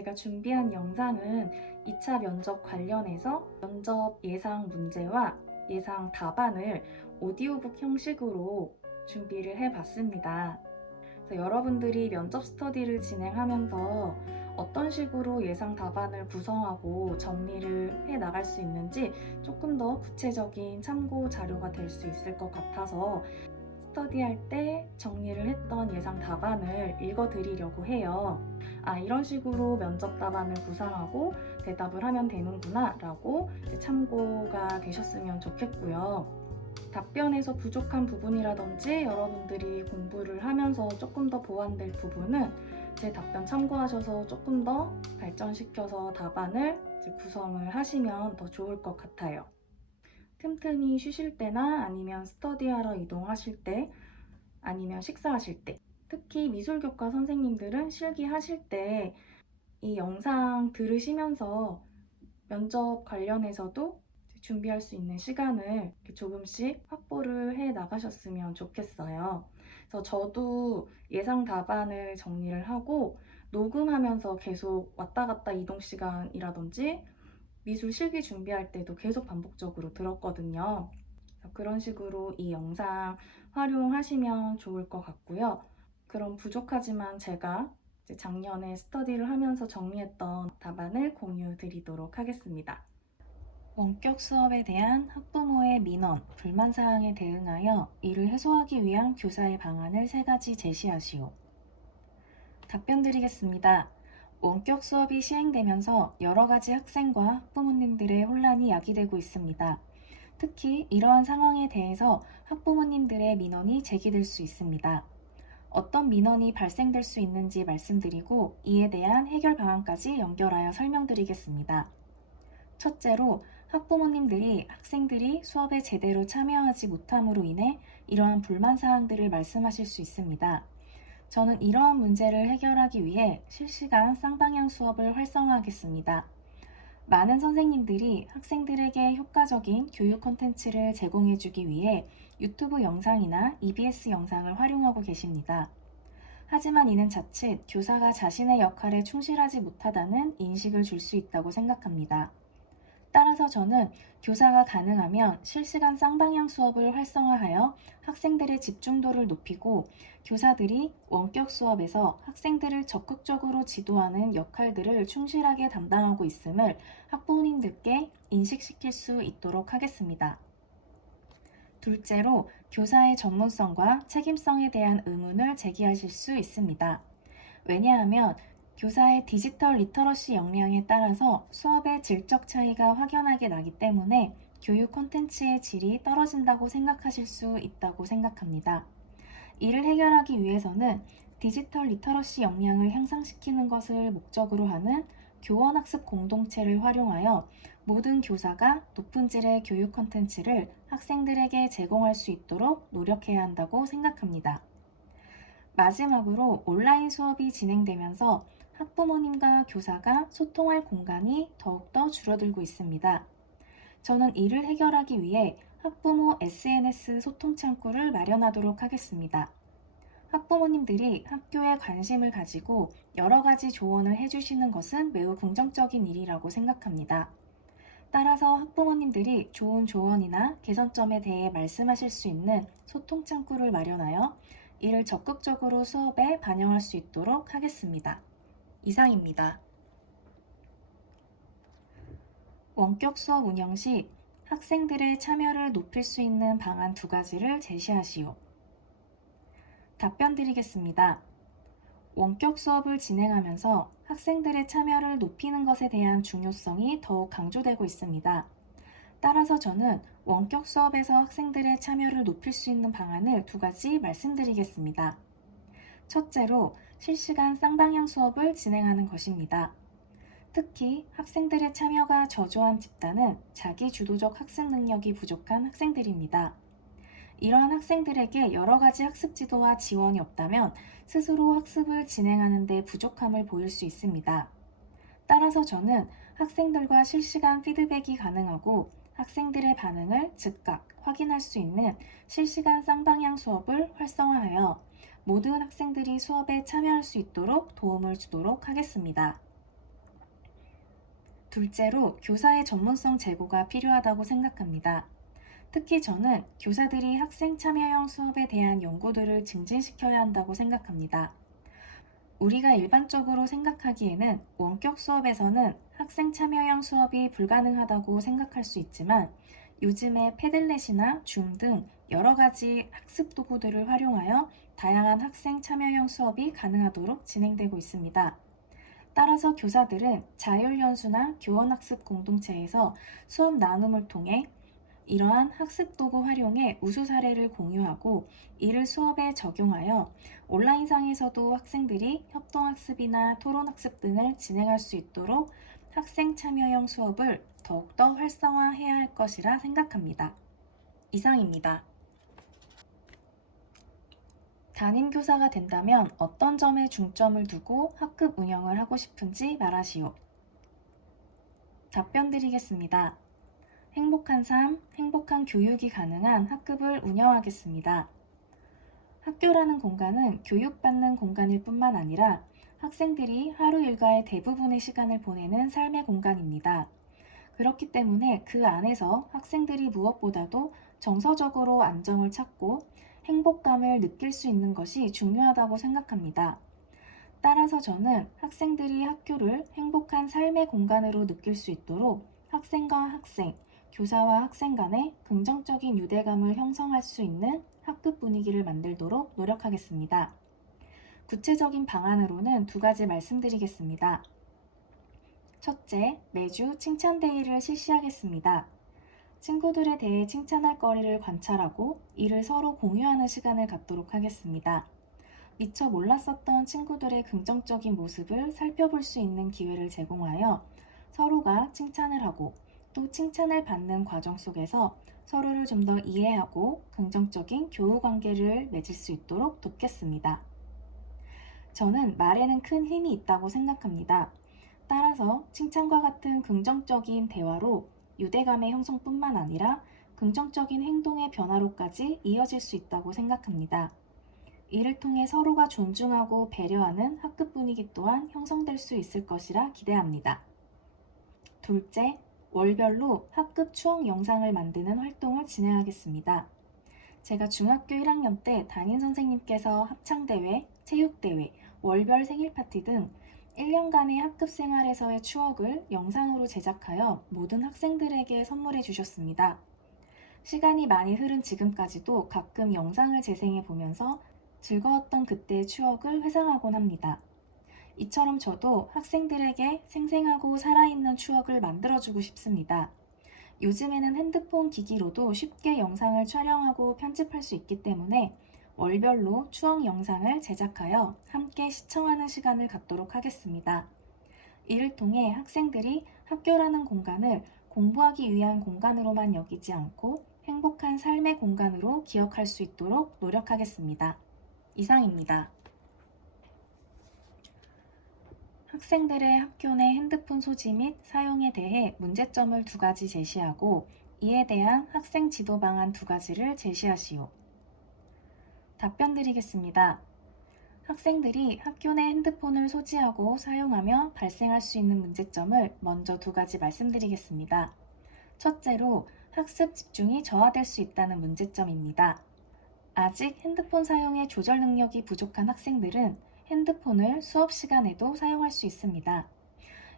제가 준비한 영상은 2차 면접 관련해서 면접 예상 문제와 예상 답안을 오디오북 형식으로 준비를 해봤습니다. 그래서 여러분들이 면접 스터디를 진행하면서 어떤 식으로 예상 답안을 구성하고 정리를 해 나갈 수 있는지 조금 더 구체적인 참고 자료가 될 수 있을 것 같아서 스터디할 때 정리를 했던 예상 답안을 읽어드리려고 해요. 이런 식으로 면접 답안을 구상하고 대답을 하면 되는구나 라고 참고가 되셨으면 좋겠고요. 답변에서 부족한 부분이라든지 여러분들이 공부를 하면서 조금 더 보완될 부분은 제 답변 참고하셔서 조금 더 발전시켜서 답안을 구성을 하시면 더 좋을 것 같아요. 틈틈이 쉬실 때나 아니면 스터디하러 이동하실 때 아니면 식사하실 때, 특히 미술교과 선생님들은 실기하실 때 이 영상 들으시면서 면접 관련해서도 준비할 수 있는 시간을 조금씩 확보를 해 나가셨으면 좋겠어요. 그래서 저도 예상 답안을 정리를 하고 녹음하면서 계속 왔다 갔다 이동 시간이라든지 미술 실기 준비할 때도 계속 반복적으로 들었거든요. 그런 식으로 이 영상 활용하시면 좋을 것 같고요. 그럼 부족하지만 제가 작년에 스터디를 하면서 정리했던 답안을 공유 드리도록 하겠습니다. 원격 수업에 대한 학부모의 민원, 불만사항에 대응하여 이를 해소하기 위한 교사의 방안을 3가지 제시하시오. 답변 드리겠습니다. 원격 수업이 시행되면서 여러 가지 학생과 학부모님들의 혼란이 야기되고 있습니다. 특히 이러한 상황에 대해서 학부모님들의 민원이 제기될 수 있습니다. 어떤 민원이 발생될 수 있는지 말씀드리고 이에 대한 해결 방안까지 연결하여 설명드리겠습니다. 첫째로 학부모님들이 학생들이 수업에 제대로 참여하지 못함으로 인해 이러한 불만 사항들을 말씀하실 수 있습니다. 저는 이러한 문제를 해결하기 위해 실시간 쌍방향 수업을 활성화하겠습니다. 많은 선생님들이 학생들에게 효과적인 교육 콘텐츠를 제공해주기 위해 유튜브 영상이나 EBS 영상을 활용하고 계십니다. 하지만 이는 자칫 교사가 자신의 역할에 충실하지 못하다는 인식을 줄 수 있다고 생각합니다. 따라서 저는 교사가 가능하면 실시간 쌍방향 수업을 활성화하여 학생들의 집중도를 높이고 교사들이 원격 수업에서 학생들을 적극적으로 지도하는 역할들을 충실하게 담당하고 있음을 학부모님들께 인식시킬 수 있도록 하겠습니다. 둘째로 교사의 전문성과 책임성에 대한 의문을 제기하실 수 있습니다. 왜냐하면 교사의 디지털 리터러시 역량에 따라서 수업의 질적 차이가 확연하게 나기 때문에 교육 콘텐츠의 질이 떨어진다고 생각하실 수 있다고 생각합니다. 이를 해결하기 위해서는 디지털 리터러시 역량을 향상시키는 것을 목적으로 하는 교원학습 공동체를 활용하여 모든 교사가 높은 질의 교육 콘텐츠를 학생들에게 제공할 수 있도록 노력해야 한다고 생각합니다. 마지막으로 온라인 수업이 진행되면서 학부모님과 교사가 소통할 공간이 더욱더 줄어들고 있습니다. 저는 이를 해결하기 위해 학부모 SNS 소통 창구를 마련하도록 하겠습니다. 학부모님들이 학교에 관심을 가지고 여러 가지 조언을 해주시는 것은 매우 긍정적인 일이라고 생각합니다. 따라서 학부모님들이 좋은 조언이나 개선점에 대해 말씀하실 수 있는 소통 창구를 마련하여 이를 적극적으로 수업에 반영할 수 있도록 하겠습니다. 이상입니다. 원격 수업 운영 시 학생들의 참여를 높일 수 있는 방안 2가지를 제시하시오. 답변 드리겠습니다. 원격 수업을 진행하면서 학생들의 참여를 높이는 것에 대한 중요성이 더욱 강조되고 있습니다. 따라서 저는 원격 수업에서 학생들의 참여를 높일 수 있는 방안을 2가지 말씀드리겠습니다. 첫째로 실시간 쌍방향 수업을 진행하는 것입니다. 특히 학생들의 참여가 저조한 집단은 자기 주도적 학습 능력이 부족한 학생들입니다. 이러한 학생들에게 여러 가지 학습 지도와 지원이 없다면 스스로 학습을 진행하는 데 부족함을 보일 수 있습니다. 따라서 저는 학생들과 실시간 피드백이 가능하고 학생들의 반응을 즉각 확인할 수 있는 실시간 쌍방향 수업을 활성화하여 모든 학생들이 수업에 참여할 수 있도록 도움을 주도록 하겠습니다. 둘째로 교사의 전문성 제고가 필요하다고 생각합니다. 특히 저는 교사들이 학생 참여형 수업에 대한 연구들을 증진시켜야 한다고 생각합니다. 우리가 일반적으로 생각하기에는 원격 수업에서는 학생 참여형 수업이 불가능하다고 생각할 수 있지만 요즘에 패들렛이나 줌 등 여러 가지 학습 도구들을 활용하여 다양한 학생 참여형 수업이 가능하도록 진행되고 있습니다. 따라서 교사들은 자율연수나 교원학습 공동체에서 수업 나눔을 통해 이러한 학습 도구 활용의 우수 사례를 공유하고 이를 수업에 적용하여 온라인상에서도 학생들이 협동학습이나 토론학습 등을 진행할 수 있도록 학생 참여형 수업을 더욱더 활성화해야 할 것이라 생각합니다. 이상입니다. 담임교사가 된다면 어떤 점에 중점을 두고 학급 운영을 하고 싶은지 말하시오. 답변 드리겠습니다. 행복한 삶, 행복한 교육이 가능한 학급을 운영하겠습니다. 학교라는 공간은 교육받는 공간일 뿐만 아니라 학생들이 하루 일과의 대부분의 시간을 보내는 삶의 공간입니다. 그렇기 때문에 그 안에서 학생들이 무엇보다도 정서적으로 안정을 찾고 행복감을 느낄 수 있는 것이 중요하다고 생각합니다. 따라서 저는 학생들이 학교를 행복한 삶의 공간으로 느낄 수 있도록 학생과 학생, 교사와 학생 간의 긍정적인 유대감을 형성할 수 있는 학급 분위기를 만들도록 노력하겠습니다. 구체적인 방안으로는 두 가지 말씀드리겠습니다. 첫째, 매주 칭찬데이를 실시하겠습니다. 친구들에 대해 칭찬할 거리를 관찰하고 이를 서로 공유하는 시간을 갖도록 하겠습니다. 미처 몰랐었던 친구들의 긍정적인 모습을 살펴볼 수 있는 기회를 제공하여 서로가 칭찬을 하고 또 칭찬을 받는 과정 속에서 서로를 좀 더 이해하고 긍정적인 교우 관계를 맺을 수 있도록 돕겠습니다. 저는 말에는 큰 힘이 있다고 생각합니다. 따라서 칭찬과 같은 긍정적인 대화로 유대감의 형성뿐만 아니라 긍정적인 행동의 변화로까지 이어질 수 있다고 생각합니다. 이를 통해 서로가 존중하고 배려하는 학급 분위기 또한 형성될 수 있을 것이라 기대합니다. 둘째, 월별로 학급 추억 영상을 만드는 활동을 진행하겠습니다. 제가 중학교 1학년 때 담임 선생님께서 합창대회, 체육대회, 월별 생일 파티 등 1년간의 학급 생활에서의 추억을 영상으로 제작하여 모든 학생들에게 선물해 주셨습니다. 시간이 많이 흐른 지금까지도 가끔 영상을 재생해 보면서 즐거웠던 그때의 추억을 회상하곤 합니다. 이처럼 저도 학생들에게 생생하고 살아있는 추억을 만들어주고 싶습니다. 요즘에는 핸드폰 기기로도 쉽게 영상을 촬영하고 편집할 수 있기 때문에 월별로 추억 영상을 제작하여 함께 시청하는 시간을 갖도록 하겠습니다. 이를 통해 학생들이 학교라는 공간을 공부하기 위한 공간으로만 여기지 않고 행복한 삶의 공간으로 기억할 수 있도록 노력하겠습니다. 이상입니다. 학생들의 학교 내 핸드폰 소지 및 사용에 대해 문제점을 두 가지 제시하고 이에 대한 학생 지도 방안 두 가지를 제시하시오. 답변 드리겠습니다. 학생들이 학교 내 핸드폰을 소지하고 사용하며 발생할 수 있는 문제점을 먼저 두 가지 말씀드리겠습니다. 첫째로 학습 집중이 저하될 수 있다는 문제점입니다. 아직 핸드폰 사용의 조절 능력이 부족한 학생들은 핸드폰을 수업 시간에도 사용할 수 있습니다.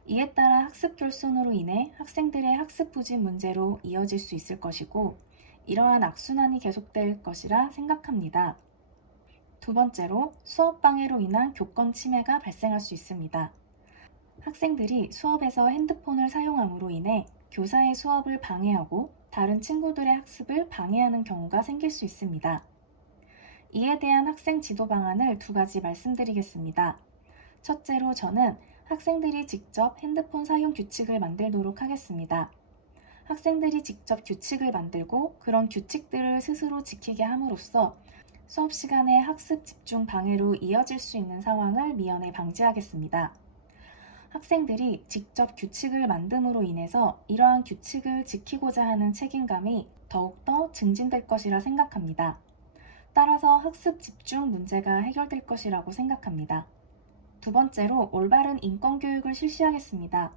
이에 따라 학습 결손으로 인해 학생들의 학습 부진 문제로 이어질 수 있을 것이고 이러한 악순환이 계속될 것이라 생각합니다. 두 번째로 수업 방해로 인한 교권 침해가 발생할 수 있습니다. 학생들이 수업에서 핸드폰을 사용함으로 인해 교사의 수업을 방해하고 다른 친구들의 학습을 방해하는 경우가 생길 수 있습니다. 이에 대한 학생 지도 방안을 두 가지 말씀드리겠습니다. 첫째로 저는 학생들이 직접 핸드폰 사용 규칙을 만들도록 하겠습니다. 학생들이 직접 규칙을 만들고 그런 규칙들을 스스로 지키게 함으로써 수업 시간에 학습 집중 방해로 이어질 수 있는 상황을 미연에 방지하겠습니다. 학생들이 직접 규칙을 만듦으로 인해서 이러한 규칙을 지키고자 하는 책임감이 더욱더 증진될 것이라 생각합니다. 따라서 학습 집중 문제가 해결될 것이라고 생각합니다. 두 번째로 올바른 인권교육을 실시하겠습니다.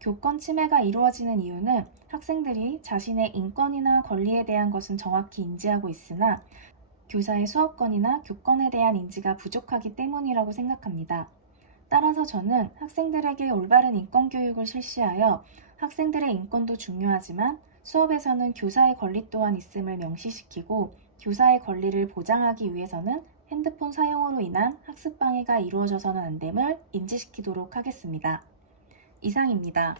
교권 침해가 이루어지는 이유는 학생들이 자신의 인권이나 권리에 대한 것은 정확히 인지하고 있으나 교사의 수업권이나 교권에 대한 인지가 부족하기 때문이라고 생각합니다. 따라서 저는 학생들에게 올바른 인권 교육을 실시하여 학생들의 인권도 중요하지만 수업에서는 교사의 권리 또한 있음을 명시시키고 교사의 권리를 보장하기 위해서는 핸드폰 사용으로 인한 학습 방해가 이루어져서는 안 됨을 인지시키도록 하겠습니다. 이상입니다.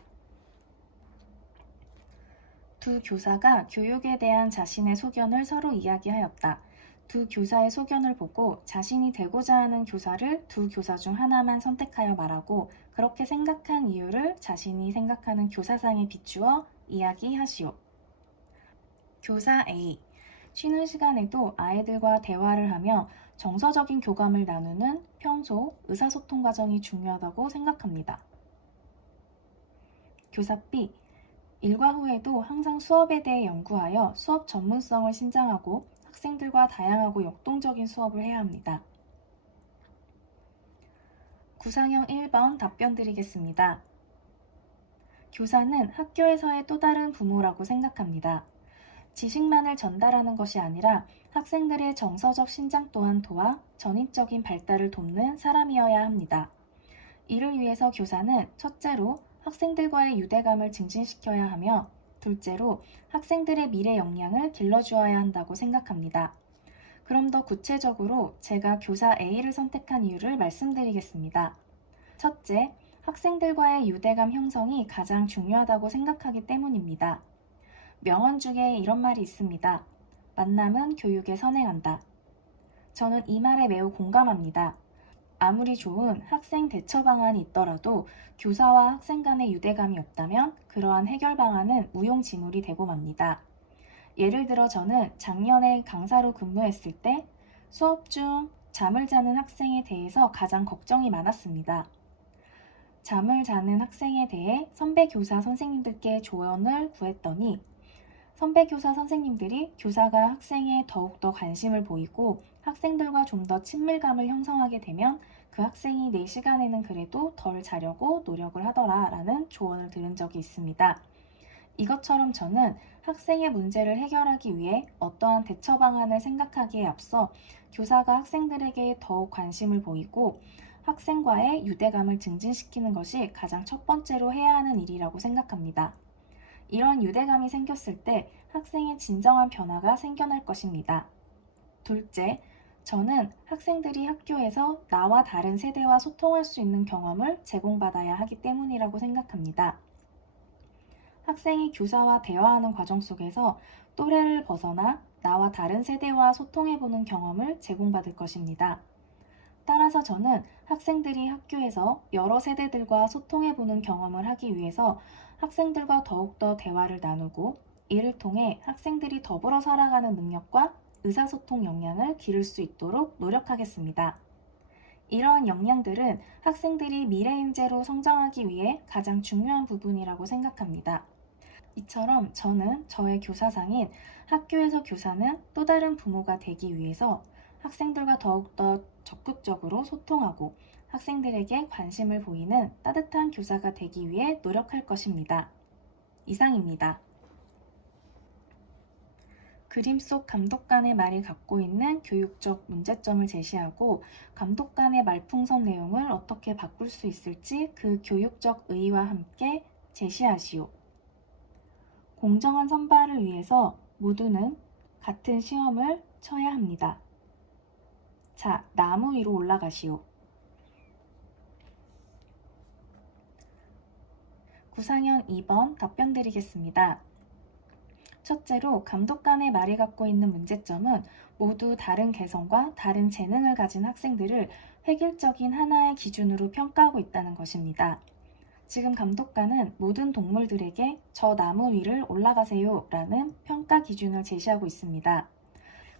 두 교사가 교육에 대한 자신의 소견을 서로 이야기하였다. 두 교사의 소견을 보고 자신이 되고자 하는 교사를 두 교사 중 하나만 선택하여 말하고 그렇게 생각한 이유를 자신이 생각하는 교사상에 비추어 이야기하시오. 교사 A. 쉬는 시간에도 아이들과 대화를 하며 정서적인 교감을 나누는 평소 의사소통 과정이 중요하다고 생각합니다. 교사 B. 일과 후에도 항상 수업에 대해 연구하여 수업 전문성을 신장하고 학생들과 다양하고 역동적인 수업을 해야 합니다. 구상형 1번 답변 드리겠습니다. 교사는 학교에서의 또 다른 부모라고 생각합니다. 지식만을 전달하는 것이 아니라 학생들의 정서적 신장 또한 도와 전인적인 발달을 돕는 사람이어야 합니다. 이를 위해서 교사는 첫째로 학생들과의 유대감을 증진시켜야 하며 둘째로 학생들의 미래 역량을 길러주어야 한다고 생각합니다. 그럼 더 구체적으로 제가 교사 A를 선택한 이유를 말씀드리겠습니다. 첫째, 학생들과의 유대감 형성이 가장 중요하다고 생각하기 때문입니다. 명언 중에 이런 말이 있습니다. 만남은 교육에 선행한다. 저는 이 말에 매우 공감합니다. 아무리 좋은 학생 대처 방안이 있더라도 교사와 학생 간의 유대감이 없다면 그러한 해결 방안은 무용지물이 되고 맙니다. 예를 들어 저는 작년에 강사로 근무했을 때 수업 중 잠을 자는 학생에 대해서 가장 걱정이 많았습니다. 잠을 자는 학생에 대해 선배 교사 선생님들께 조언을 구했더니 선배 교사 선생님들이 교사가 학생에 더욱더 관심을 보이고 학생들과 좀 더 친밀감을 형성하게 되면 그 학생이 내 시간에는 그래도 덜 자려고 노력을 하더라 라는 조언을 들은 적이 있습니다. 이것처럼 저는 학생의 문제를 해결하기 위해 어떠한 대처 방안을 생각하기에 앞서 교사가 학생들에게 더욱 관심을 보이고 학생과의 유대감을 증진시키는 것이 가장 첫 번째로 해야 하는 일이라고 생각합니다. 이런 유대감이 생겼을 때 학생의 진정한 변화가 생겨날 것입니다. 둘째, 저는 학생들이 학교에서 나와 다른 세대와 소통할 수 있는 경험을 제공받아야 하기 때문이라고 생각합니다. 학생이 교사와 대화하는 과정 속에서 또래를 벗어나 나와 다른 세대와 소통해보는 경험을 제공받을 것입니다. 따라서 저는 학생들이 학교에서 여러 세대들과 소통해보는 경험을 하기 위해서 학생들과 더욱더 대화를 나누고 이를 통해 학생들이 더불어 살아가는 능력과 의사소통 역량을 기를 수 있도록 노력하겠습니다. 이러한 역량들은 학생들이 미래 인재로 성장하기 위해 가장 중요한 부분이라고 생각합니다. 이처럼 저는 저의 교사상인 학교에서 교사는 또 다른 부모가 되기 위해서 학생들과 더욱더 적극적으로 소통하고 학생들에게 관심을 보이는 따뜻한 교사가 되기 위해 노력할 것입니다. 이상입니다. 그림 속 감독관의 말이 갖고 있는 교육적 문제점을 제시하고 감독관의 말풍선 내용을 어떻게 바꿀 수 있을지 그 교육적 의의와 함께 제시하시오. 공정한 선발을 위해서 모두는 같은 시험을 쳐야 합니다. 자, 나무 위로 올라가시오. 구상형 2번 답변 드리겠습니다. 첫째로 감독관의 말이 갖고 있는 문제점은 모두 다른 개성과 다른 재능을 가진 학생들을 획일적인 하나의 기준으로 평가하고 있다는 것입니다. 지금 감독관은 모든 동물들에게 저 나무 위를 올라가세요 라는 평가 기준을 제시하고 있습니다.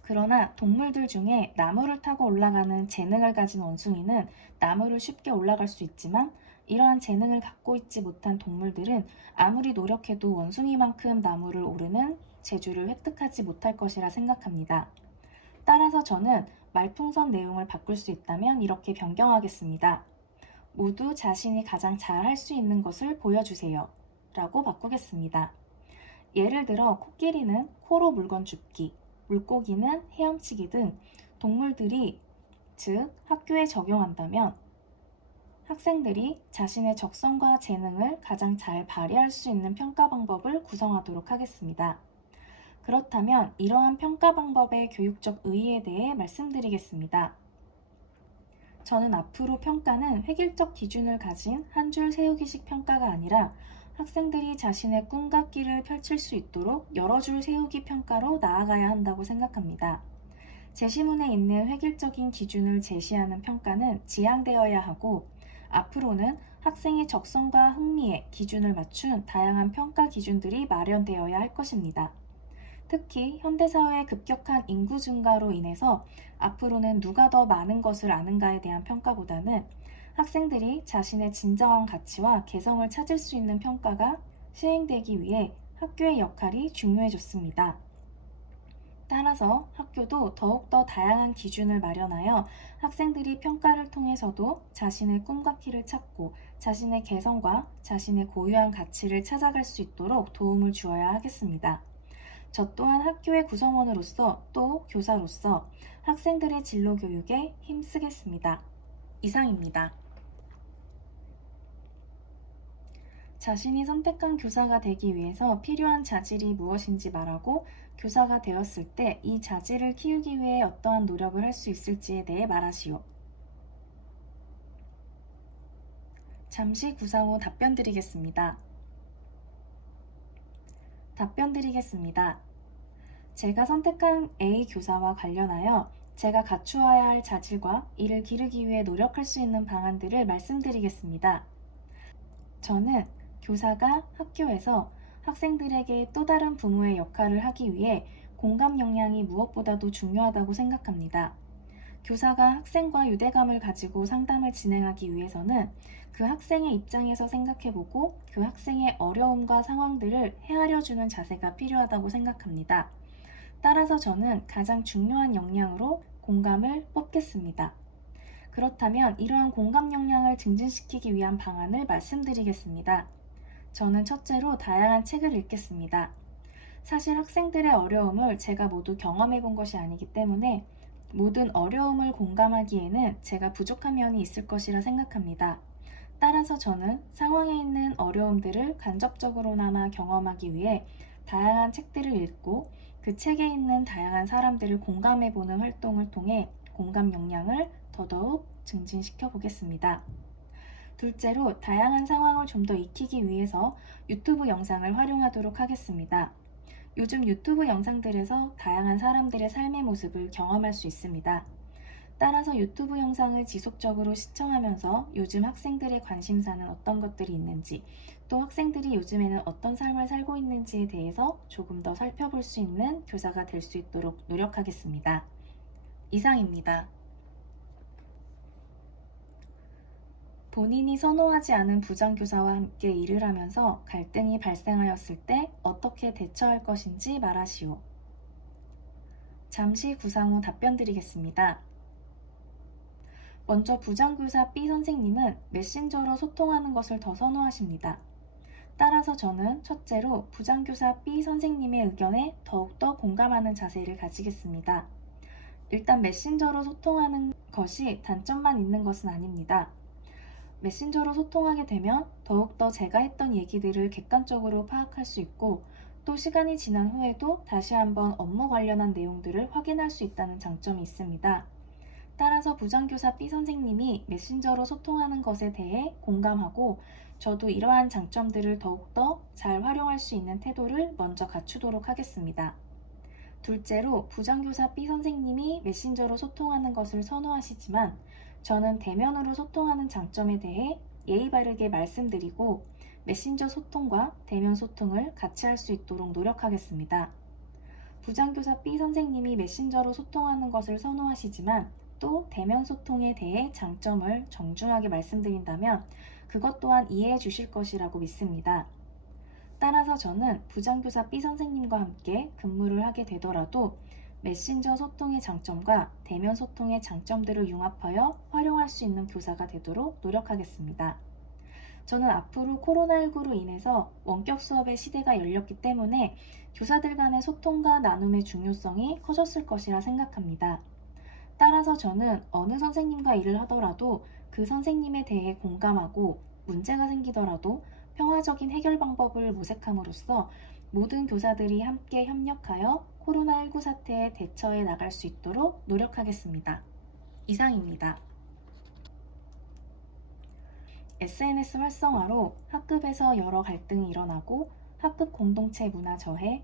그러나 동물들 중에 나무를 타고 올라가는 재능을 가진 원숭이는 나무를 쉽게 올라갈 수 있지만 이러한 재능을 갖고 있지 못한 동물들은 아무리 노력해도 원숭이만큼 나무를 오르는 재주를 획득하지 못할 것이라 생각합니다. 따라서 저는 말풍선 내용을 바꿀 수 있다면 이렇게 변경하겠습니다. 모두 자신이 가장 잘 할 수 있는 것을 보여주세요. 라고 바꾸겠습니다. 예를 들어 코끼리는 코로 물건 줍기, 물고기는 헤엄치기 등 동물들이 즉 학교에 적용한다면 학생들이 자신의 적성과 재능을 가장 잘 발휘할 수 있는 평가 방법을 구성하도록 하겠습니다. 그렇다면 이러한 평가 방법의 교육적 의의에 대해 말씀드리겠습니다. 저는 앞으로 평가는 획일적 기준을 가진 한 줄 세우기식 평가가 아니라 학생들이 자신의 꿈과 끼를 펼칠 수 있도록 여러 줄 세우기 평가로 나아가야 한다고 생각합니다. 제시문에 있는 획일적인 기준을 제시하는 평가는 지양되어야 하고 앞으로는 학생의 적성과 흥미에 기준을 맞춘 다양한 평가 기준들이 마련되어야 할 것입니다. 특히 현대사회의 급격한 인구 증가로 인해서 앞으로는 누가 더 많은 것을 아는가에 대한 평가보다는 학생들이 자신의 진정한 가치와 개성을 찾을 수 있는 평가가 시행되기 위해 학교의 역할이 중요해졌습니다. 따라서 학교도 더욱더 다양한 기준을 마련하여 학생들이 평가를 통해서도 자신의 꿈과 키를 찾고 자신의 개성과 자신의 고유한 가치를 찾아갈 수 있도록 도움을 주어야 하겠습니다. 저 또한 학교의 구성원으로서 또 교사로서 학생들의 진로 교육에 힘쓰겠습니다. 이상입니다. 자신이 선택한 교사가 되기 위해서 필요한 자질이 무엇인지 말하고 교사가 되었을 때 이 자질을 키우기 위해 어떠한 노력을 할 수 있을지에 대해 말하시오. 잠시 구상 후 답변 드리겠습니다. 답변 드리겠습니다. 제가 선택한 A 교사와 관련하여 제가 갖추어야 할 자질과 이를 기르기 위해 노력할 수 있는 방안들을 말씀드리겠습니다. 저는 교사가 학교에서 학생들에게 또 다른 부모의 역할을 하기 위해 공감 역량이 무엇보다도 중요하다고 생각합니다. 교사가 학생과 유대감을 가지고 상담을 진행하기 위해서는 그 학생의 입장에서 생각해보고 그 학생의 어려움과 상황들을 헤아려주는 자세가 필요하다고 생각합니다. 따라서 저는 가장 중요한 역량으로 공감을 뽑겠습니다. 그렇다면 이러한 공감 역량을 증진시키기 위한 방안을 말씀드리겠습니다. 저는 첫째로 다양한 책을 읽겠습니다. 사실 학생들의 어려움을 제가 모두 경험해 본 것이 아니기 때문에 모든 어려움을 공감하기에는 제가 부족한 면이 있을 것이라 생각합니다. 따라서 저는 상황에 있는 어려움들을 간접적으로나마 경험하기 위해 다양한 책들을 읽고 그 책에 있는 다양한 사람들을 공감해 보는 활동을 통해 공감 역량을 더더욱 증진시켜 보겠습니다. 둘째로 다양한 상황을 좀 더 익히기 위해서 유튜브 영상을 활용하도록 하겠습니다. 요즘 유튜브 영상들에서 다양한 사람들의 삶의 모습을 경험할 수 있습니다. 따라서 유튜브 영상을 지속적으로 시청하면서 요즘 학생들의 관심사는 어떤 것들이 있는지, 또 학생들이 요즘에는 어떤 삶을 살고 있는지에 대해서 조금 더 살펴볼 수 있는 교사가 될 수 있도록 노력하겠습니다. 이상입니다. 본인이 선호하지 않은 부장교사와 함께 일을 하면서 갈등이 발생하였을 때 어떻게 대처할 것인지 말하시오. 잠시 구상 후 답변 드리겠습니다. 먼저 부장교사 B 선생님은 메신저로 소통하는 것을 더 선호하십니다. 따라서 저는 첫째로 부장교사 B 선생님의 의견에 더욱더 공감하는 자세를 가지겠습니다. 일단 메신저로 소통하는 것이 단점만 있는 것은 아닙니다. 메신저로 소통하게 되면 더욱더 제가 했던 얘기들을 객관적으로 파악할 수 있고 또 시간이 지난 후에도 다시 한번 업무 관련한 내용들을 확인할 수 있다는 장점이 있습니다. 따라서 부장교사 B 선생님이 메신저로 소통하는 것에 대해 공감하고 저도 이러한 장점들을 더욱더 잘 활용할 수 있는 태도를 먼저 갖추도록 하겠습니다. 둘째로 부장교사 B 선생님이 메신저로 소통하는 것을 선호하시지만 저는 대면으로 소통하는 장점에 대해 예의 바르게 말씀드리고 메신저 소통과 대면 소통을 같이 할 수 있도록 노력하겠습니다. 부장교사 B 선생님이 메신저로 소통하는 것을 선호하시지만 또 대면 소통에 대해 장점을 정중하게 말씀드린다면 그것 또한 이해해 주실 것이라고 믿습니다. 따라서 저는 부장교사 B 선생님과 함께 근무를 하게 되더라도 메신저 소통의 장점과 대면 소통의 장점들을 융합하여 활용할 수 있는 교사가 되도록 노력하겠습니다. 저는 앞으로 코로나19로 인해서 원격 수업의 시대가 열렸기 때문에 교사들 간의 소통과 나눔의 중요성이 커졌을 것이라 생각합니다. 따라서 저는 어느 선생님과 일을 하더라도 그 선생님에 대해 공감하고 문제가 생기더라도 평화적인 해결 방법을 모색함으로써 모든 교사들이 함께 협력하여 코로나19 사태에 대처해 나갈 수 있도록 노력하겠습니다. 이상입니다. SNS 활성화로 학급에서 여러 갈등이 일어나고 학급 공동체 문화 저해,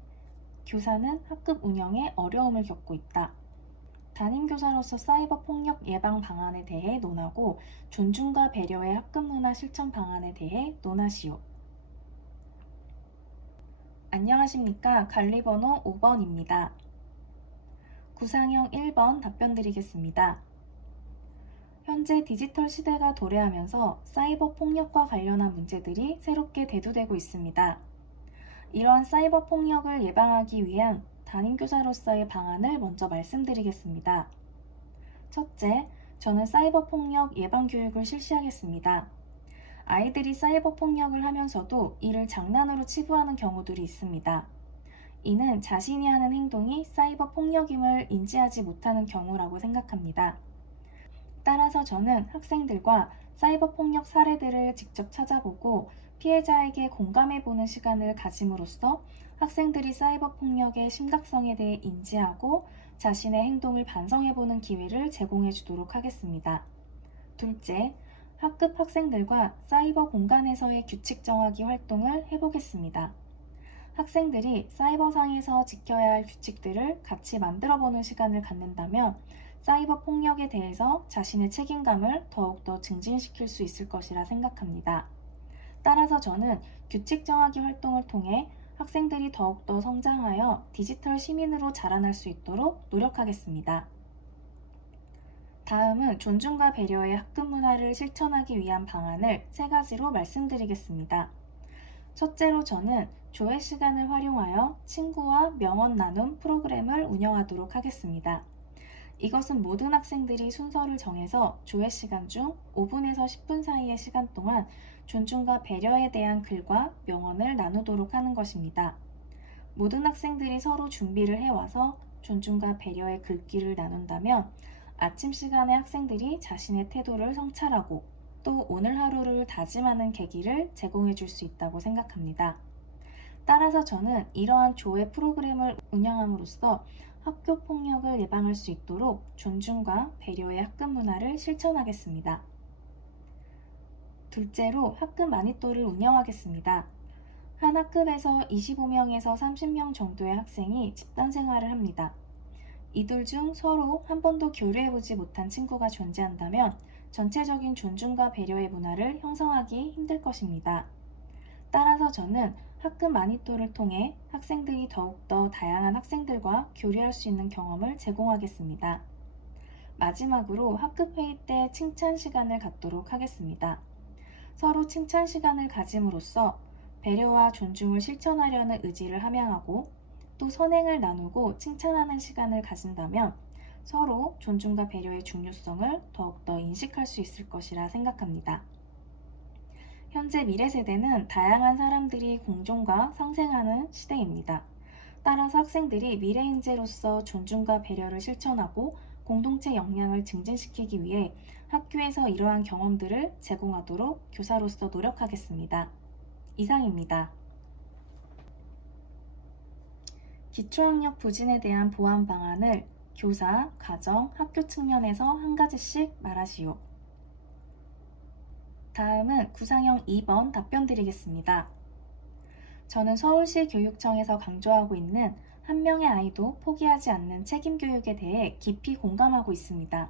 교사는 학급 운영에 어려움을 겪고 있다. 담임교사로서 사이버 폭력 예방 방안에 대해 논하고 존중과 배려의 학급 문화 실천 방안에 대해 논하시오. 안녕하십니까. 관리번호 5번입니다. 구상형 1번 답변 드리겠습니다. 현재 디지털 시대가 도래하면서 사이버 폭력과 관련한 문제들이 새롭게 대두되고 있습니다. 이러한 사이버 폭력을 예방하기 위한 담임교사로서의 방안을 먼저 말씀드리겠습니다. 첫째, 저는 사이버 폭력 예방 교육을 실시하겠습니다. 아이들이 사이버 폭력을 하면서도 이를 장난으로 치부하는 경우들이 있습니다. 이는 자신이 하는 행동이 사이버 폭력임을 인지하지 못하는 경우라고 생각합니다. 따라서 저는 학생들과 사이버 폭력 사례들을 직접 찾아보고 피해자에게 공감해보는 시간을 가짐으로써 학생들이 사이버 폭력의 심각성에 대해 인지하고 자신의 행동을 반성해보는 기회를 제공해 주도록 하겠습니다. 둘째, 학급 학생들과 사이버 공간에서의 규칙 정하기 활동을 해보겠습니다. 학생들이 사이버상에서 지켜야 할 규칙들을 같이 만들어보는 시간을 갖는다면 사이버 폭력에 대해서 자신의 책임감을 더욱더 증진시킬 수 있을 것이라 생각합니다. 따라서 저는 규칙 정하기 활동을 통해 학생들이 더욱더 성장하여 디지털 시민으로 자라날 수 있도록 노력하겠습니다. 다음은 존중과 배려의 학급 문화를 실천하기 위한 방안을 3가지로 말씀드리겠습니다. 첫째로 저는 조회 시간을 활용하여 친구와 명언 나눔 프로그램을 운영하도록 하겠습니다. 이것은 모든 학생들이 순서를 정해서 조회 시간 중 5분에서 10분 사이의 시간 동안 존중과 배려에 대한 글과 명언을 나누도록 하는 것입니다. 모든 학생들이 서로 준비를 해와서 존중과 배려의 글귀를 나눈다면 아침 시간에 학생들이 자신의 태도를 성찰하고 또 오늘 하루를 다짐하는 계기를 제공해 줄 수 있다고 생각합니다. 따라서 저는 이러한 조회 프로그램을 운영함으로써 학교 폭력을 예방할 수 있도록 존중과 배려의 학급 문화를 실천하겠습니다. 둘째로 학급 마니또를 운영하겠습니다. 한 학급에서 25명에서 30명 정도의 학생이 집단 생활을 합니다. 이들 중 서로 한 번도 교류해보지 못한 친구가 존재한다면 전체적인 존중과 배려의 문화를 형성하기 힘들 것입니다. 따라서 저는 학급 마니또를 통해 학생들이 더욱더 다양한 학생들과 교류할 수 있는 경험을 제공하겠습니다. 마지막으로 학급 회의 때 칭찬 시간을 갖도록 하겠습니다. 서로 칭찬 시간을 가짐으로써 배려와 존중을 실천하려는 의지를 함양하고 또 선행을 나누고 칭찬하는 시간을 가진다면 서로 존중과 배려의 중요성을 더욱더 인식할 수 있을 것이라 생각합니다. 현재 미래 세대는 다양한 사람들이 공존과 상생하는 시대입니다. 따라서 학생들이 미래 인재로서 존중과 배려를 실천하고 공동체 역량을 증진시키기 위해 학교에서 이러한 경험들을 제공하도록 교사로서 노력하겠습니다. 이상입니다. 기초학력 부진에 대한 보완 방안을 교사, 가정, 학교 측면에서 한 가지씩 말하시오. 다음은 구상형 2번 답변 드리겠습니다. 저는 서울시 교육청에서 강조하고 있는 한 명의 아이도 포기하지 않는 책임 교육에 대해 깊이 공감하고 있습니다.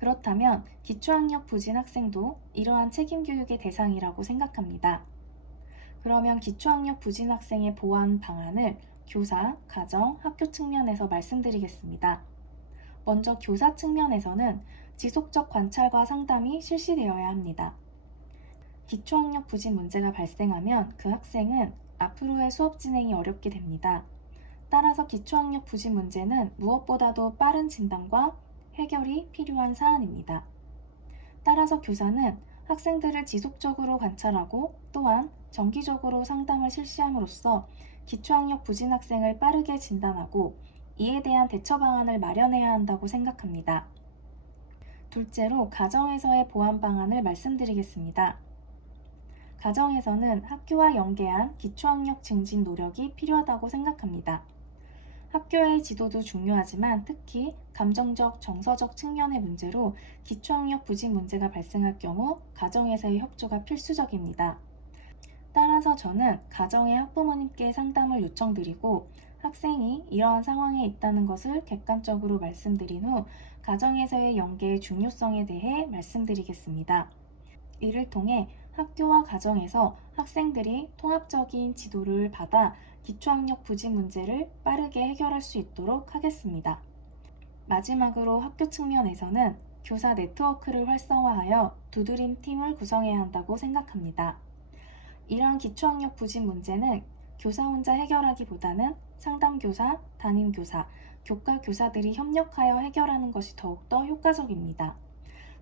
그렇다면 기초학력 부진 학생도 이러한 책임 교육의 대상이라고 생각합니다. 그러면 기초학력 부진 학생의 보완 방안을 교사, 가정, 학교 측면에서 말씀드리겠습니다. 먼저 교사 측면에서는 지속적 관찰과 상담이 실시되어야 합니다. 기초학력 부진 문제가 발생하면 그 학생은 앞으로의 수업 진행이 어렵게 됩니다. 따라서 기초학력 부재 문제는 무엇보다도 빠른 진단과 해결이 필요한 사안입니다. 따라서 교사는 학생들을 지속적으로 관찰하고 또한 정기적으로 상담을 실시함으로써 기초학력 부진 학생을 빠르게 진단하고 이에 대한 대처 방안을 마련해야 한다고 생각합니다. 둘째로 가정에서의 보완 방안을 말씀드리겠습니다. 가정에서는 학교와 연계한 기초학력 증진 노력이 필요하다고 생각합니다. 학교의 지도도 중요하지만 특히 감정적, 정서적 측면의 문제로 기초학력 부진 문제가 발생할 경우 가정에서의 협조가 필수적입니다. 따라서 저는 가정의 학부모님께 상담을 요청드리고 학생이 이러한 상황에 있다는 것을 객관적으로 말씀드린 후 가정에서의 연계의 중요성에 대해 말씀드리겠습니다. 이를 통해 학교와 가정에서 학생들이 통합적인 지도를 받아 기초학력 부진 문제를 빠르게 해결할 수 있도록 하겠습니다. 마지막으로 학교 측면에서는 교사 네트워크를 활성화하여 두드림 팀을 구성해야 한다고 생각합니다. 이러한 기초학력 부진 문제는 교사 혼자 해결하기보다는 상담교사, 담임교사, 교과 교사들이 협력하여 해결하는 것이 더욱더 효과적입니다.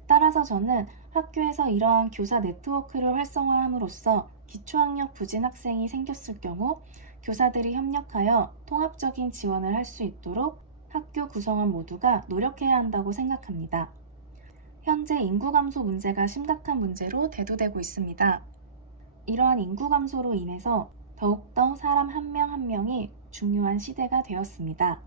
따라서 저는 학교에서 이러한 교사 네트워크를 활성화함으로써 기초학력 부진 학생이 생겼을 경우 교사들이 협력하여 통합적인 지원을 할 수 있도록 학교 구성원 모두가 노력해야 한다고 생각합니다. 현재 인구 감소 문제가 심각한 문제로 대두되고 있습니다. 이러한 인구 감소로 인해서 더욱더 사람 한 명 한 명이 중요한 시대가 되었습니다.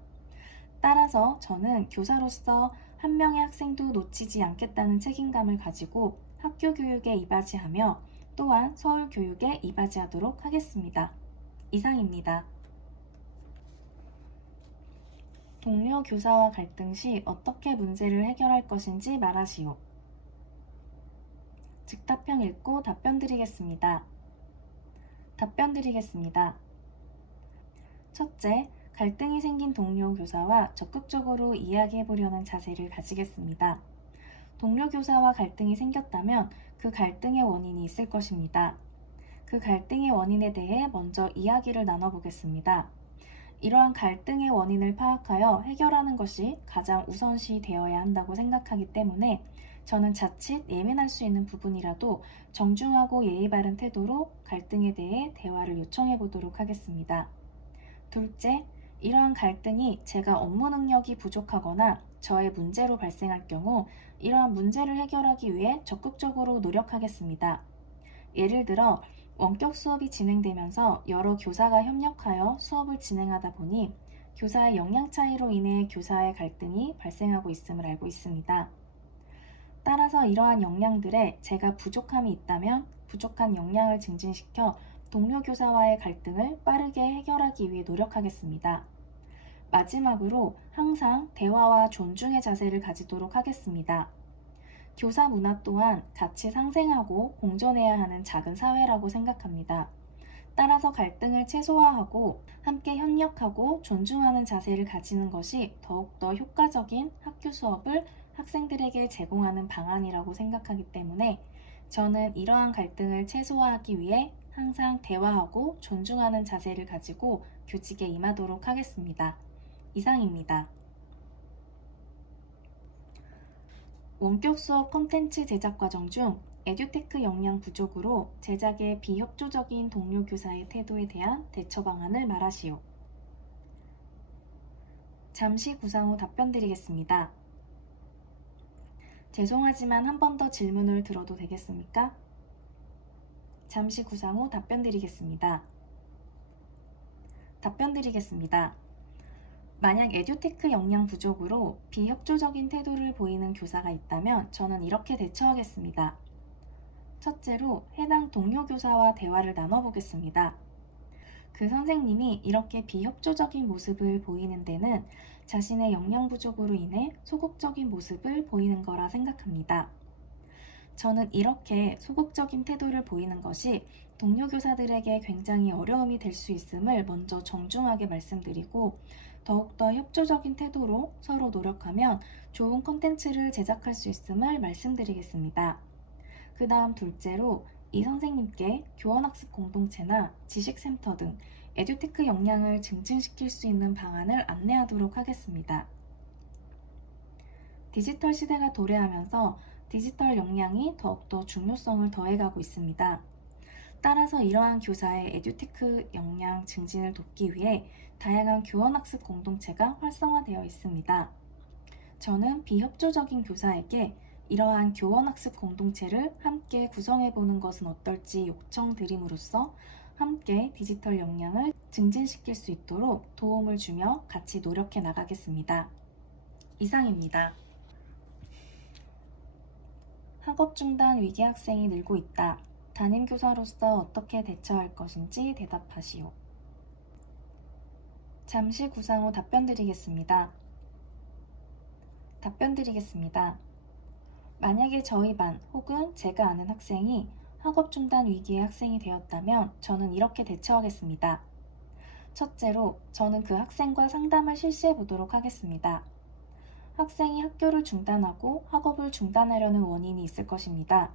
따라서 저는 교사로서 한 명의 학생도 놓치지 않겠다는 책임감을 가지고 학교 교육에 이바지하며 또한 서울 교육에 이바지하도록 하겠습니다. 이상입니다. 동료 교사와 갈등 시 어떻게 문제를 해결할 것인지 말하시오. 즉답형 읽고 답변 드리겠습니다. 답변 드리겠습니다. 첫째, 갈등이 생긴 동료 교사와 적극적으로 이야기해 보려는 자세를 가지겠습니다. 동료 교사와 갈등이 생겼다면 그 갈등의 원인이 있을 것입니다. 그 갈등의 원인에 대해 먼저 이야기를 나눠보겠습니다. 이러한 갈등의 원인을 파악하여 해결하는 것이 가장 우선시 되어야 한다고 생각하기 때문에 저는 자칫 예민할 수 있는 부분이라도 정중하고 예의 바른 태도로 갈등에 대해 대화를 요청해 보도록 하겠습니다. 둘째, 이러한 갈등이 제가 업무 능력이 부족하거나 저의 문제로 발생할 경우 이러한 문제를 해결하기 위해 적극적으로 노력하겠습니다. 예를 들어 원격 수업이 진행되면서 여러 교사가 협력하여 수업을 진행하다 보니 교사의 역량 차이로 인해 교사의 갈등이 발생하고 있음을 알고 있습니다. 따라서 이러한 역량들에 제가 부족함이 있다면 부족한 역량을 증진시켜 동료 교사와의 갈등을 빠르게 해결하기 위해 노력하겠습니다. 마지막으로 항상 대화와 존중의 자세를 가지도록 하겠습니다. 교사 문화 또한 같이 상생하고 공존해야 하는 작은 사회라고 생각합니다. 따라서 갈등을 최소화하고 함께 협력하고 존중하는 자세를 가지는 것이 더욱더 효과적인 학교 수업을 학생들에게 제공하는 방안이라고 생각하기 때문에 저는 이러한 갈등을 최소화하기 위해 항상 대화하고 존중하는 자세를 가지고 교직에 임하도록 하겠습니다. 이상입니다. 원격 수업 콘텐츠 제작 과정 중 에듀테크 역량 부족으로 제작에 비협조적인 동료 교사의 태도에 대한 대처 방안을 말하시오. 잠시 구상 후 답변 드리겠습니다. 죄송하지만 한 번 더 질문을 들어도 되겠습니까? 잠시 구상 후 답변 드리겠습니다. 답변 드리겠습니다. 만약 에듀테크 역량 부족으로 비협조적인 태도를 보이는 교사가 있다면 저는 이렇게 대처하겠습니다. 첫째로 해당 동료 교사와 대화를 나눠보겠습니다. 그 선생님이 이렇게 비협조적인 모습을 보이는 데는 자신의 역량 부족으로 인해 소극적인 모습을 보이는 거라 생각합니다. 저는 이렇게 소극적인 태도를 보이는 것이 동료 교사들에게 굉장히 어려움이 될 수 있음을 먼저 정중하게 말씀드리고 더욱더 협조적인 태도로 서로 노력하면 좋은 콘텐츠를 제작할 수 있음을 말씀드리겠습니다. 그 다음 둘째로 이 선생님께 교원학습 공동체나 지식센터 등 에듀테크 역량을 증진시킬 수 있는 방안을 안내하도록 하겠습니다. 디지털 시대가 도래하면서 디지털 역량이 더욱더 중요성을 더해가고 있습니다. 따라서 이러한 교사의 에듀테크 역량 증진을 돕기 위해 다양한 교원학습 공동체가 활성화되어 있습니다. 저는 비협조적인 교사에게 이러한 교원학습 공동체를 함께 구성해보는 것은 어떨지 요청드림으로써 함께 디지털 역량을 증진시킬 수 있도록 도움을 주며 같이 노력해 나가겠습니다. 이상입니다. 학업 중단 위기 학생이 늘고 있다. 담임교사로서 어떻게 대처할 것인지 대답하시오. 잠시 구상 후 답변 드리겠습니다. 만약에 저희 반 혹은 제가 아는 학생이 학업 중단 위기의 학생이 되었다면 저는 이렇게 대처하겠습니다. 첫째로, 저는 그 학생과 상담을 실시해 보도록 하겠습니다. 학생이 학교를 중단하고 학업을 중단하려는 원인이 있을 것입니다.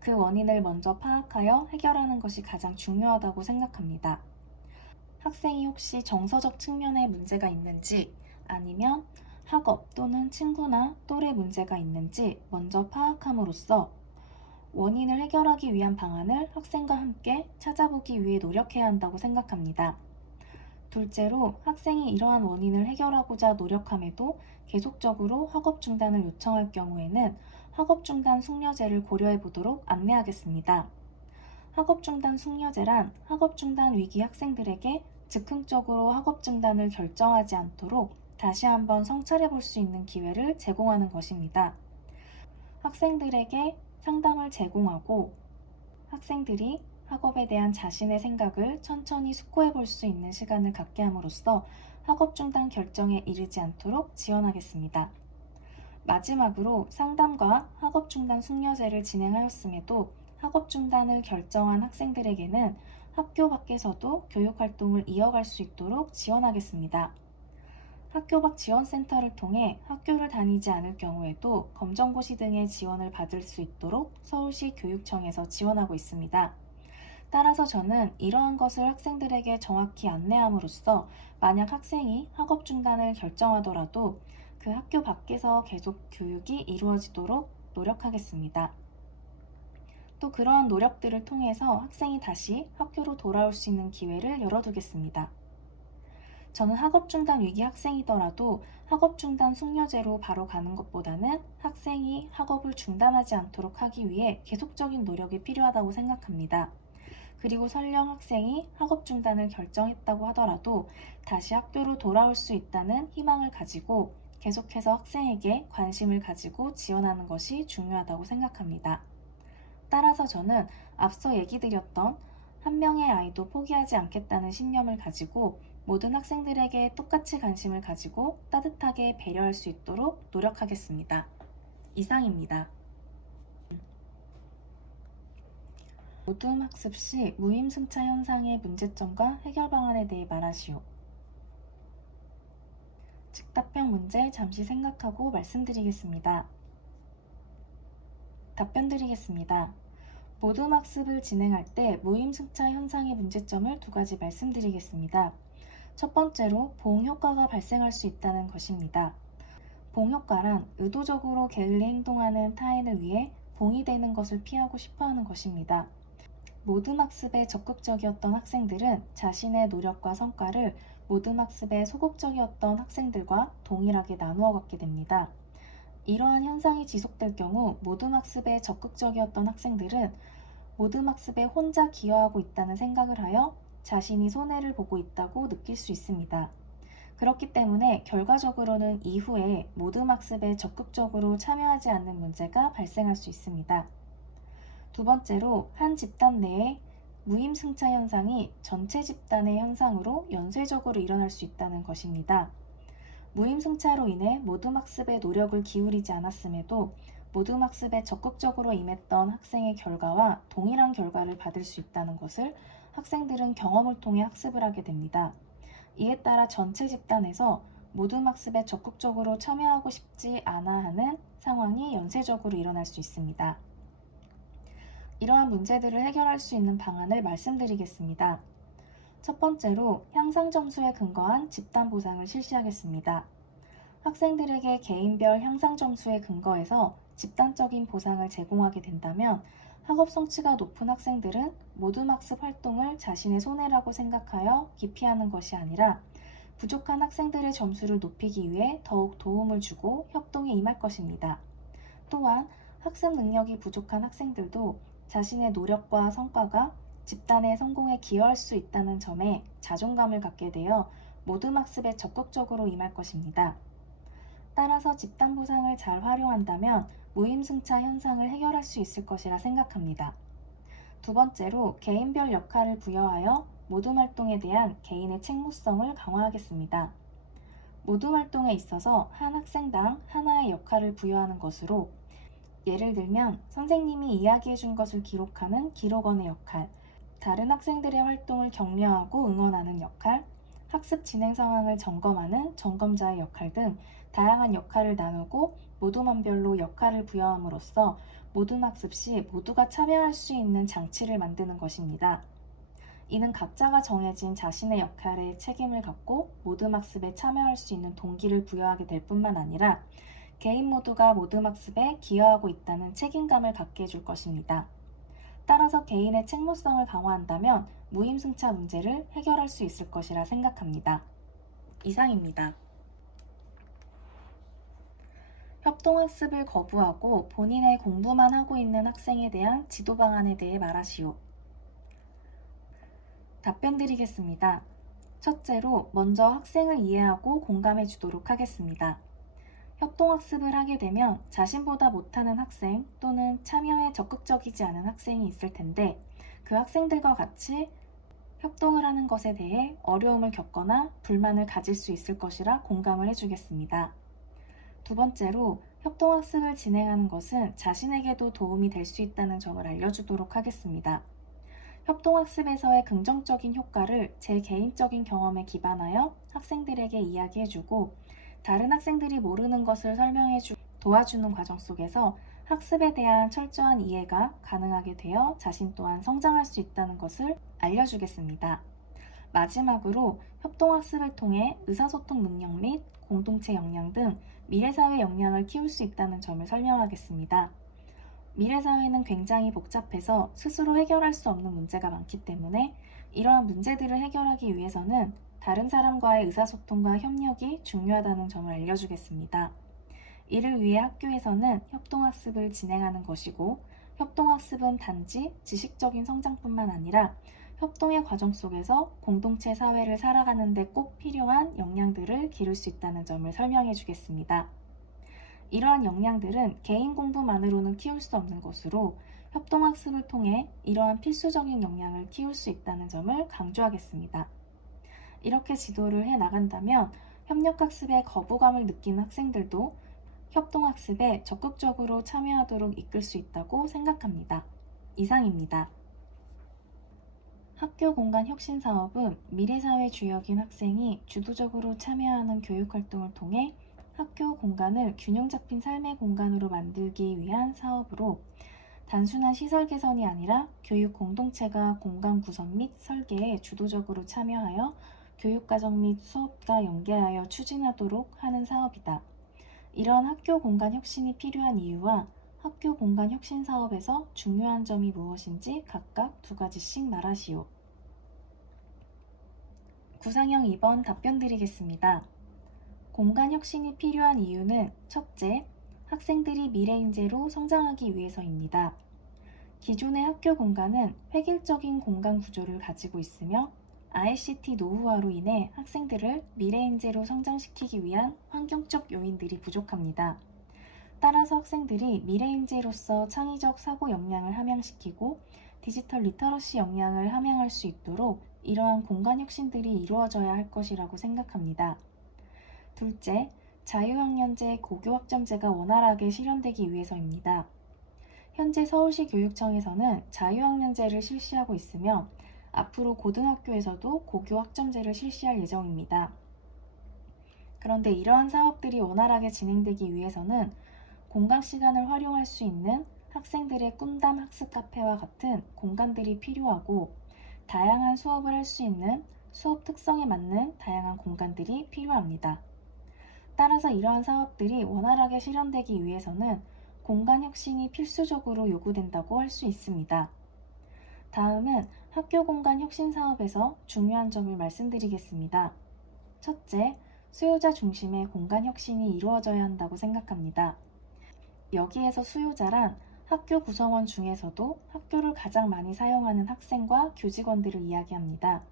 그 원인을 먼저 파악하여 해결하는 것이 가장 중요하다고 생각합니다. 학생이 혹시 정서적 측면에 문제가 있는지 아니면 학업 또는 친구나 또래 문제가 있는지 먼저 파악함으로써 원인을 해결하기 위한 방안을 학생과 함께 찾아보기 위해 노력해야 한다고 생각합니다. 둘째로, 학생이 이러한 원인을 해결하고자 노력함에도 계속적으로 학업 중단을 요청할 경우에는 학업 중단 숙려제를 고려해 보도록 안내하겠습니다. 학업 중단 숙려제란 학업 중단 위기 학생들에게 즉흥적으로 학업 중단을 결정하지 않도록 다시 한번 성찰해 볼 수 있는 기회를 제공하는 것입니다. 학생들에게 상담을 제공하고 학생들이 학업에 대한 자신의 생각을 천천히 숙고해 볼 수 있는 시간을 갖게 함으로써 학업 중단 결정에 이르지 않도록 지원하겠습니다. 마지막으로, 상담과 학업 중단 숙려제를 진행하였음에도 학업 중단을 결정한 학생들에게는 학교 밖에서도 교육 활동을 이어갈 수 있도록 지원하겠습니다. 학교 밖 지원센터를 통해 학교를 다니지 않을 경우에도 검정고시 등의 지원을 받을 수 있도록 서울시 교육청에서 지원하고 있습니다. 따라서 저는 이러한 것을 학생들에게 정확히 안내함으로써 만약 학생이 학업 중단을 결정하더라도 그 학교 밖에서 계속 교육이 이루어지도록 노력하겠습니다. 또 그러한 노력들을 통해서 학생이 다시 학교로 돌아올 수 있는 기회를 열어두겠습니다. 저는 학업 중단 위기 학생이더라도 학업 중단 숙려제로 바로 가는 것보다는 학생이 학업을 중단하지 않도록 하기 위해 계속적인 노력이 필요하다고 생각합니다. 그리고 설령 학생이 학업 중단을 결정했다고 하더라도 다시 학교로 돌아올 수 있다는 희망을 가지고 계속해서 학생에게 관심을 가지고 지원하는 것이 중요하다고 생각합니다. 따라서 저는 앞서 얘기 드렸던 한 명의 아이도 포기하지 않겠다는 신념을 가지고 모든 학생들에게 똑같이 관심을 가지고 따뜻하게 배려할 수 있도록 노력하겠습니다. 이상입니다. 모둠 학습 시 무임승차 현상의 문제점과 해결 방안에 대해 말하시오. 즉답형 문제 잠시 생각하고 말씀드리겠습니다. 답변 드리겠습니다. 모둠 학습을 진행할 때 무임승차 현상의 문제점을 두 가지 말씀드리겠습니다. 첫 번째로 보응효과가 발생할 수 있다는 것입니다. 보응효과란 의도적으로 게을리 행동하는 타인을 위해 봉이 되는 것을 피하고 싶어하는 것입니다. 모둠 학습에 적극적이었던 학생들은 자신의 노력과 성과를 모둠 학습에 소극적이었던 학생들과 동일하게 나누어 갖게 됩니다. 이러한 현상이 지속될 경우 모둠 학습에 적극적이었던 학생들은 모둠 학습에 혼자 기여하고 있다는 생각을 하여 자신이 손해를 보고 있다고 느낄 수 있습니다. 그렇기 때문에 결과적으로는 이후에 모둠 학습에 적극적으로 참여하지 않는 문제가 발생할 수 있습니다. 두 번째로, 한 집단 내에 무임승차 현상이 전체 집단의 현상으로 연쇄적으로 일어날 수 있다는 것입니다. 무임승차로 인해 모둠 학습에 노력을 기울이지 않았음에도 모둠 학습에 적극적으로 임했던 학생의 결과와 동일한 결과를 받을 수 있다는 것을 학생들은 경험을 통해 학습을 하게 됩니다. 이에 따라 전체 집단에서 모둠 학습에 적극적으로 참여하고 싶지 않아 하는 상황이 연쇄적으로 일어날 수 있습니다. 이러한 문제들을 해결할 수 있는 방안을 말씀드리겠습니다. 첫 번째로 향상 점수에 근거한 집단 보상을 실시하겠습니다. 학생들에게 개인별 향상 점수에 근거해서 집단적인 보상을 제공하게 된다면 학업 성취가 높은 학생들은 모둠 학습 활동을 자신의 손해라고 생각하여 기피하는 것이 아니라 부족한 학생들의 점수를 높이기 위해 더욱 도움을 주고 협동에 임할 것입니다. 또한 학습 능력이 부족한 학생들도 자신의 노력과 성과가 집단의 성공에 기여할 수 있다는 점에 자존감을 갖게 되어 모둠 학습에 적극적으로 임할 것입니다. 따라서 집단 보상을 잘 활용한다면 무임승차 현상을 해결할 수 있을 것이라 생각합니다. 두 번째로 개인별 역할을 부여하여 모둠 활동에 대한 개인의 책무성을 강화하겠습니다. 모둠 활동에 있어서 한 학생당 하나의 역할을 부여하는 것으로 예를 들면 선생님이 이야기해 준 것을 기록하는 기록원의 역할, 다른 학생들의 활동을 격려하고 응원하는 역할, 학습 진행 상황을 점검하는 점검자의 역할 등 다양한 역할을 나누고 모둠원별로 역할을 부여함으로써 모둠 학습 시 모두가 참여할 수 있는 장치를 만드는 것입니다. 이는 각자가 정해진 자신의 역할에 책임을 갖고 모둠 학습에 참여할 수 있는 동기를 부여하게 될 뿐만 아니라 개인 모두가 모둠 학습에 기여하고 있다는 책임감을 갖게 해줄 것입니다. 따라서 개인의 책무성을 강화한다면 무임승차 문제를 해결할 수 있을 것이라 생각합니다. 이상입니다. 협동학습을 거부하고 본인의 공부만 하고 있는 학생에 대한 지도 방안에 대해 말하시오. 답변 드리겠습니다. 첫째로 먼저 학생을 이해하고 공감해 주도록 하겠습니다. 협동학습을 하게 되면 자신보다 못하는 학생 또는 참여에 적극적이지 않은 학생이 있을 텐데 그 학생들과 같이 협동을 하는 것에 대해 어려움을 겪거나 불만을 가질 수 있을 것이라 공감을 해주겠습니다. 두 번째로 협동학습을 진행하는 것은 자신에게도 도움이 될 수 있다는 점을 알려주도록 하겠습니다. 협동학습에서의 긍정적인 효과를 제 개인적인 경험에 기반하여 학생들에게 이야기해주고 다른 학생들이 모르는 것을 설명해주고 도와주는 과정 속에서 학습에 대한 철저한 이해가 가능하게 되어 자신 또한 성장할 수 있다는 것을 알려주겠습니다. 마지막으로 협동학습을 통해 의사소통 능력 및 공동체 역량 등 미래사회 역량을 키울 수 있다는 점을 설명하겠습니다. 미래사회는 굉장히 복잡해서 스스로 해결할 수 없는 문제가 많기 때문에 이러한 문제들을 해결하기 위해서는 다른 사람과의 의사소통과 협력이 중요하다는 점을 알려주겠습니다. 이를 위해 학교에서는 협동학습을 진행하는 것이고 협동학습은 단지 지식적인 성장뿐만 아니라 협동의 과정 속에서 공동체 사회를 살아가는 데 꼭 필요한 역량들을 기를 수 있다는 점을 설명해 주겠습니다. 이러한 역량들은 개인 공부만으로는 키울 수 없는 것으로 협동학습을 통해 이러한 필수적인 역량을 키울 수 있다는 점을 강조하겠습니다. 이렇게 지도를 해 나간다면 협력학습에 거부감을 느끼는 학생들도 협동학습에 적극적으로 참여하도록 이끌 수 있다고 생각합니다. 이상입니다. 학교 공간 혁신 사업은 미래사회 주역인 학생이 주도적으로 참여하는 교육활동을 통해 학교 공간을 균형 잡힌 삶의 공간으로 만들기 위한 사업으로 단순한 시설 개선이 아니라 교육 공동체가 공간 구성 및 설계에 주도적으로 참여하여 교육과정 및 수업과 연계하여 추진하도록 하는 사업이다. 이러한 학교 공간 혁신이 필요한 이유와 학교 공간 혁신 사업에서 중요한 점이 무엇인지 각각 두 가지씩 말하시오. 구상형 2번 답변 드리겠습니다. 공간 혁신이 필요한 이유는 첫째, 학생들이 미래 인재로 성장하기 위해서입니다. 기존의 학교 공간은 획일적인 공간 구조를 가지고 있으며 ICT 노후화로 인해 학생들을 미래 인재로 성장시키기 위한 환경적 요인들이 부족합니다. 따라서 학생들이 미래 인재로서 창의적 사고 역량을 함양시키고 디지털 리터러시 역량을 함양할 수 있도록 이러한 공간 혁신들이 이루어져야 할 것이라고 생각합니다. 둘째, 자유학년제 고교학점제가 원활하게 실현되기 위해서입니다. 현재 서울시 교육청에서는 자유학년제를 실시하고 있으며 앞으로 고등학교에서도 고교학점제를 실시할 예정입니다. 그런데 이러한 사업들이 원활하게 진행되기 위해서는 공강 시간을 활용할 수 있는 학생들의 꿈담 학습 카페와 같은 공간들이 필요하고 다양한 수업을 할 수 있는 수업 특성에 맞는 다양한 공간들이 필요합니다. 따라서 이러한 사업들이 원활하게 실현되기 위해서는 공간 혁신이 필수적으로 요구된다고 할 수 있습니다. 다음은 학교 공간 혁신 사업에서 중요한 점을 말씀드리겠습니다. 첫째, 수요자 중심의 공간 혁신이 이루어져야 한다고 생각합니다. 여기에서 수요자란 학교 구성원 중에서도 학교를 가장 많이 사용하는 학생과 교직원들을 이야기합니다.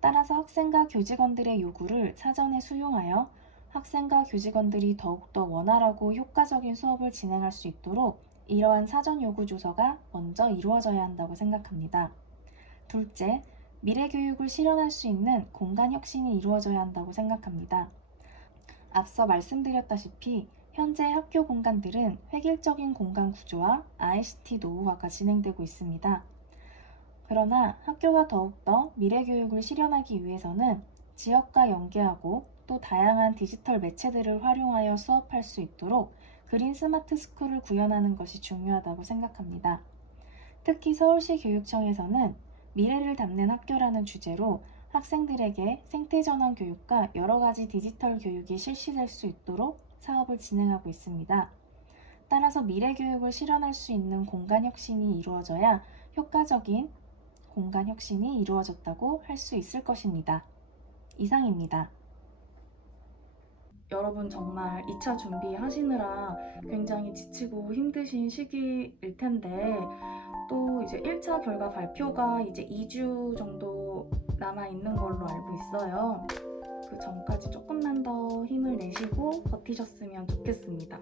따라서 학생과 교직원들의 요구를 사전에 수용하여 학생과 교직원들이 더욱더 원활하고 효과적인 수업을 진행할 수 있도록 이러한 사전 요구 조서가 먼저 이루어져야 한다고 생각합니다. 둘째, 미래 교육을 실현할 수 있는 공간 혁신이 이루어져야 한다고 생각합니다. 앞서 말씀드렸다시피 현재 학교 공간들은 획일적인 공간 구조와 ICT 노후화가 진행되고 있습니다. 그러나 학교가 더욱더 미래 교육을 실현하기 위해서는 지역과 연계하고 또 다양한 디지털 매체들을 활용하여 수업할 수 있도록 그린 스마트 스쿨을 구현하는 것이 중요하다고 생각합니다. 특히 서울시 교육청에서는 미래를 담는 학교라는 주제로 학생들에게 생태전환 교육과 여러 가지 디지털 교육이 실시될 수 있도록 사업을 진행하고 있습니다. 따라서 미래 교육을 실현할 수 있는 공간 혁신이 이루어져야 효과적인 공간 혁신이 이루어졌다고 할 수 있을 것입니다. 이상입니다. 여러분 정말 2차 준비하시느라 굉장히 지치고 힘드신 시기일 텐데 또 이제 1차 결과 발표가 이제 2주 정도 남아 있는 걸로 알고 있어요. 그 전까지 조금만 더 힘을 내시고 버티셨으면 좋겠습니다.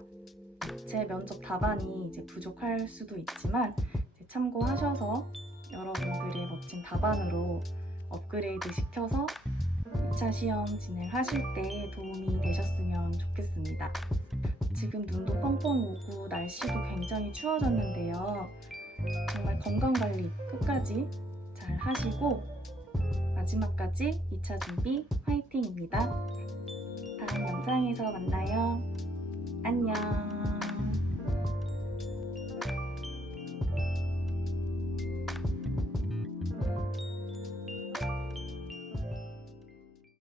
제 면접 답안이 이제 부족할 수도 있지만 이제 참고하셔서 여러분들의 멋진 답안으로 업그레이드 시켜서 2차 시험 진행하실 때 도움이 되셨으면 좋겠습니다. 지금 눈도 펑펑 오고 날씨도 굉장히 추워졌는데요. 정말 건강관리 끝까지 잘 하시고 마지막까지 2차 준비 화이팅입니다. 다음 영상에서 만나요. 안녕.